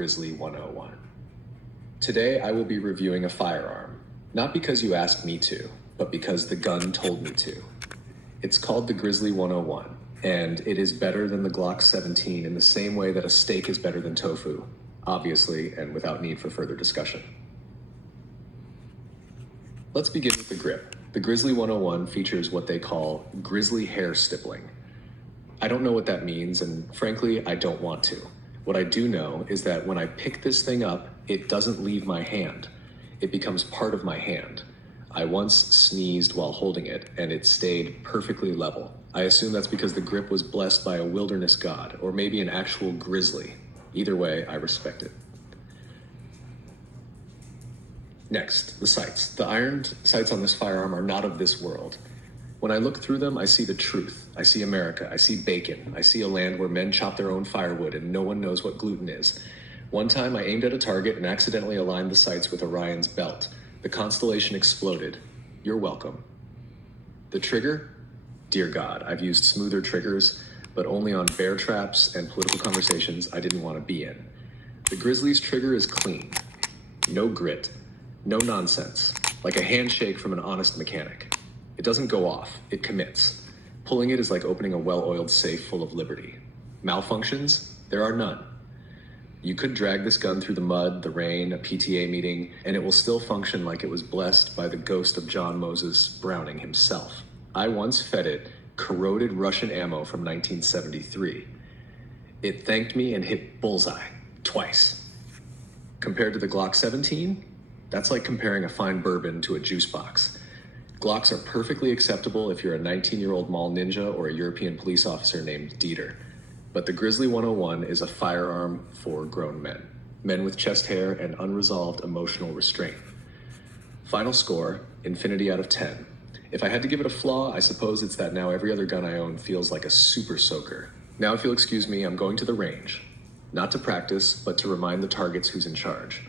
Grizzly 101. Today I will be reviewing a firearm, not because you asked me to, but because the gun told me to. It's called the Grizzly 101, and it is better than the Glock 17 in the same way that a steak is better than tofu, obviously, and without need for further discussion. Let's begin with the grip. The Grizzly 101 features what they call grizzly hair stippling. I don't know what that means, and frankly, I don't want to. What I do know is that when I pick this thing up, it doesn't leave my hand. It becomes part of my hand. I once sneezed while holding it, and it stayed perfectly level. I assume that's because the grip was blessed by a wilderness god, or maybe an actual grizzly. Either way, I respect it. Next, the sights. The ironed sights on this firearm are not of this world. When I look through them, I see the truth. I see America. I see bacon. I see a land where men chop their own firewood and no one knows what gluten is. One time I aimed at a target and accidentally aligned the sights with Orion's belt. The constellation exploded. You're welcome. The trigger? Dear God, I've used smoother triggers, but only on bear traps and political conversations I didn't want to be in. The Grizzly's trigger is clean. No grit. No nonsense. Like a handshake from an honest mechanic. It doesn't go off. It commits. Pulling it is like opening a well-oiled safe full of liberty. Malfunctions? There are none. You could drag this gun through the mud, the rain, a PTA meeting, and it will still function like it was blessed by the ghost of John Moses Browning himself. I once fed it corroded Russian ammo from 1973. It thanked me and hit bullseye, twice. Compared to the Glock 17, that's like comparing a fine bourbon to a juice box. Glocks are perfectly acceptable if you're a 19-year-old mall ninja or a European police officer named Dieter. But the Grizzly 101 is a firearm for grown men. Men with chest hair and unresolved emotional restraint. Final score, infinity out of 10. If I had to give it a flaw, I suppose it's that now every other gun I own feels like a super soaker. Now if you'll excuse me, I'm going to the range. Not to practice, but to remind the targets who's in charge.